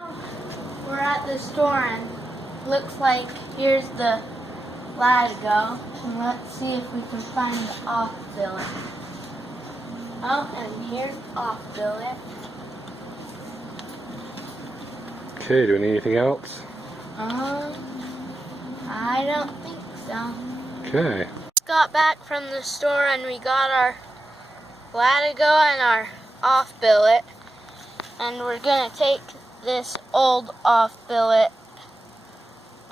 We're at the store and looks like here's the Latigo. And let's see if we can find the off billet. Oh, and here's off billet. Okay, do we need anything else? I don't think so. Okay. Got back from the store and we got our Latigo and our off billet. And we're gonna take this old off billet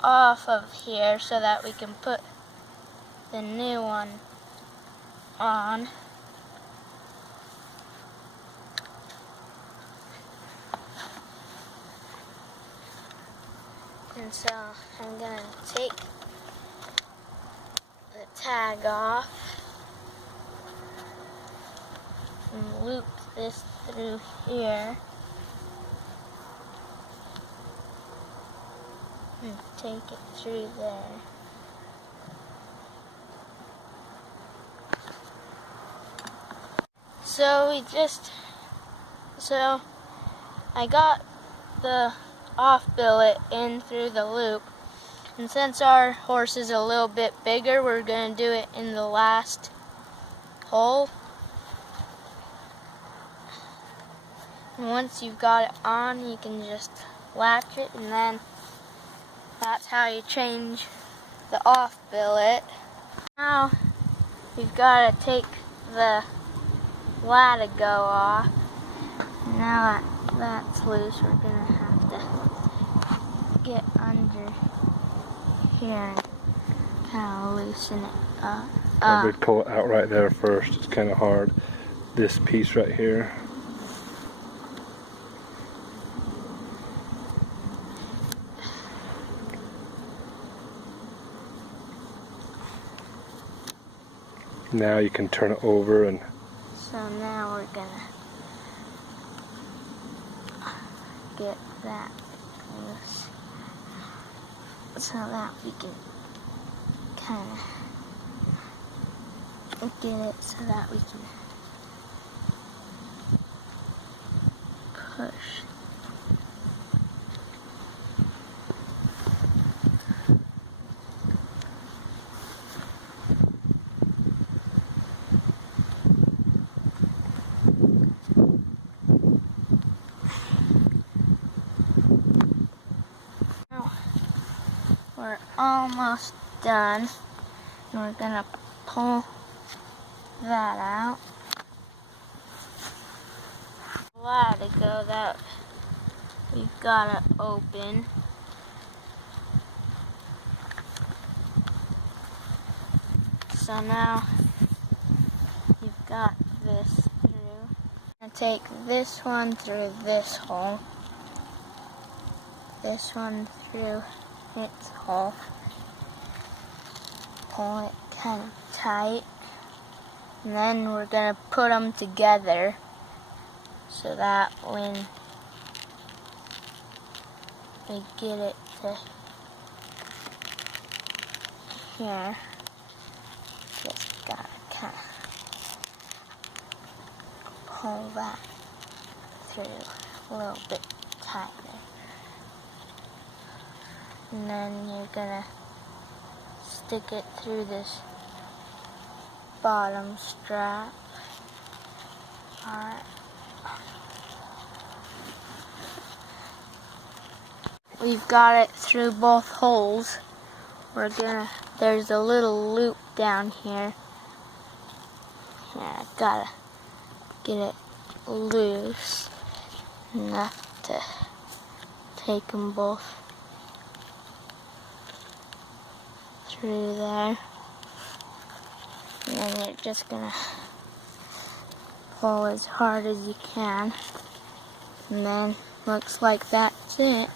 off of here so that we can put the new one on. And so I'm gonna take the tag off and loop this through here and take it through there. So I got the off billet in through the loop, and since our horse is a little bit bigger, we're going to do it in the last hole. And once you've got it on, you can just latch it, and then that's how you change the off billet. Now you've got to take the Latigo off. Now that's loose, we're going to have to get under here and kind of loosen it up. I would pull it out right there first. It's kind of hard. This piece right here. Now you can turn it over and... So now we're gonna get that loose so that we can kind of get it so that we can push. We're almost done, and we're gonna pull that out. Latigo that we've gotta open. So now you've got this through. I'm gonna take this one through this hole, this one through its hole, pull it kind of tight, and then we're gonna put them together so that when we get it to here, just gotta kind of pull that through a little bit tighter. And then you're gonna stick it through this bottom strap. Alright. We've got it through both holes. There's a little loop down here. Yeah, gotta get it loose enough to take them both through there, and then you're just gonna pull as hard as you can, and then looks like that's it.